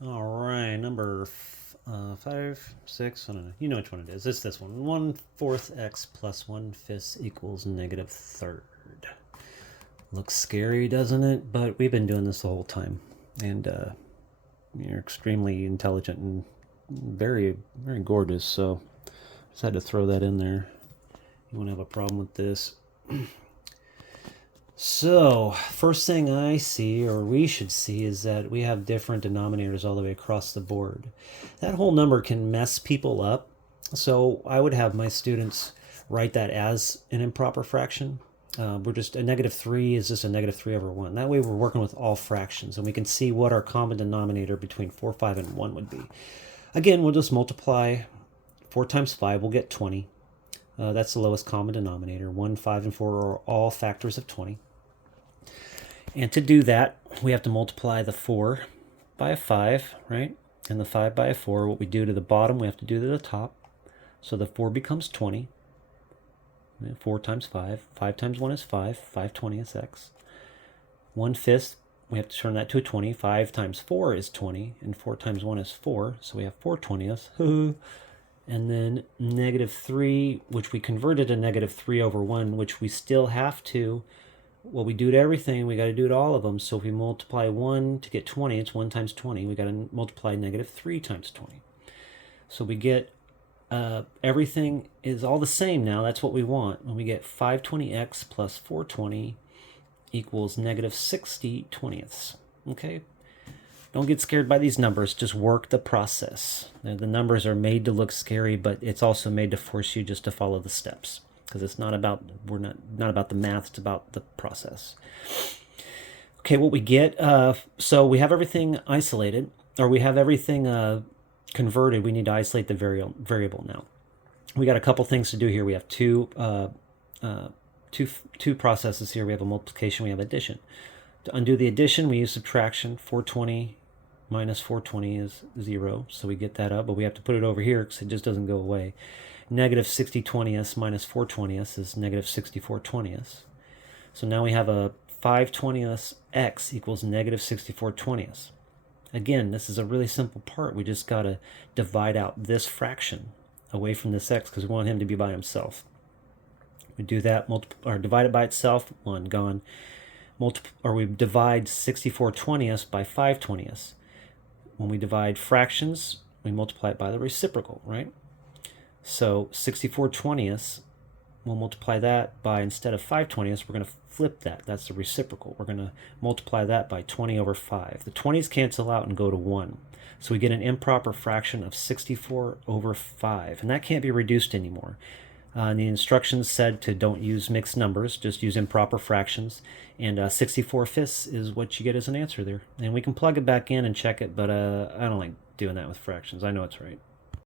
All right, number 5, 6, I don't know. You know which one it is. It's this one. 1/4 x plus 1/5 equals -3rd. Looks scary, doesn't it? But we've been doing this the whole time. And you're extremely intelligent and very, very gorgeous. So just had to throw that in there. You won't have a problem with this. So, first thing I see, or we should see, is that we have different denominators all the way across the board. That whole number can mess people up. So, I would have my students write that as an improper fraction. We're just a -3 is just a -3/1. That way, we're working with all fractions, and we can see what our common denominator between 4, 5, and 1 would be. Again, we'll just multiply 4 times 5, we'll get 20. That's the lowest common denominator. 1, 5, and 4 are all factors of 20. And to do that, we have to multiply the 4 by a 5, right? And the 5 by a 4. What we do to the bottom, we have to do to the top. So the 4 becomes 20. 4 times 5. 5 times 1 is 5. 5/20 is x. 1/5, we have to turn that to a 20. 5 times 4 is 20. And 4 times 1 is 4. So we have 4/20ths. And then -3, which we converted to -3/1, which we still have to. Well, we do to everything, we got to do to all of them. So if we multiply 1 to get 20, it's 1 times 20. We got to multiply -3 times 20. So we get everything is all the same now. That's what we want. When we get 520x plus 420 equals -60/20. Okay? Don't get scared by these numbers. Just work the process. The numbers are made to look scary, but it's also made to force you just to follow the steps. Because it's not about not about the math, it's about the process. Okay, what we get, so we have everything isolated, or we have everything converted. We need to isolate the variable now. We got a couple things to do here. We have two processes here. We have a multiplication, we have addition. To undo the addition, we use subtraction. 420 minus 420 is 0, so we get that up, but we have to put it over here because it just doesn't go away. -60/20 minus 4/20 is -64/20. So now we have a 5/20 x equals -64/20. Again, this is a really simple part. We just got to divide out this fraction away from this x because we want him to be by himself. We do that, divide it by itself, 1 gone. We divide 64/20 by 5/20. When we divide fractions, we multiply it by the reciprocal, right? So 64/20, we'll multiply that by, instead of 5/20, we're going to flip that. That's the reciprocal. We're going to multiply that by 20/5. The 20s cancel out and go to 1. So we get an improper fraction of 64/5. And that can't be reduced anymore. The instructions said to don't use mixed numbers, just use improper fractions. And 64/5 is what you get as an answer there. And we can plug it back in and check it, but I don't like doing that with fractions. I know it's right.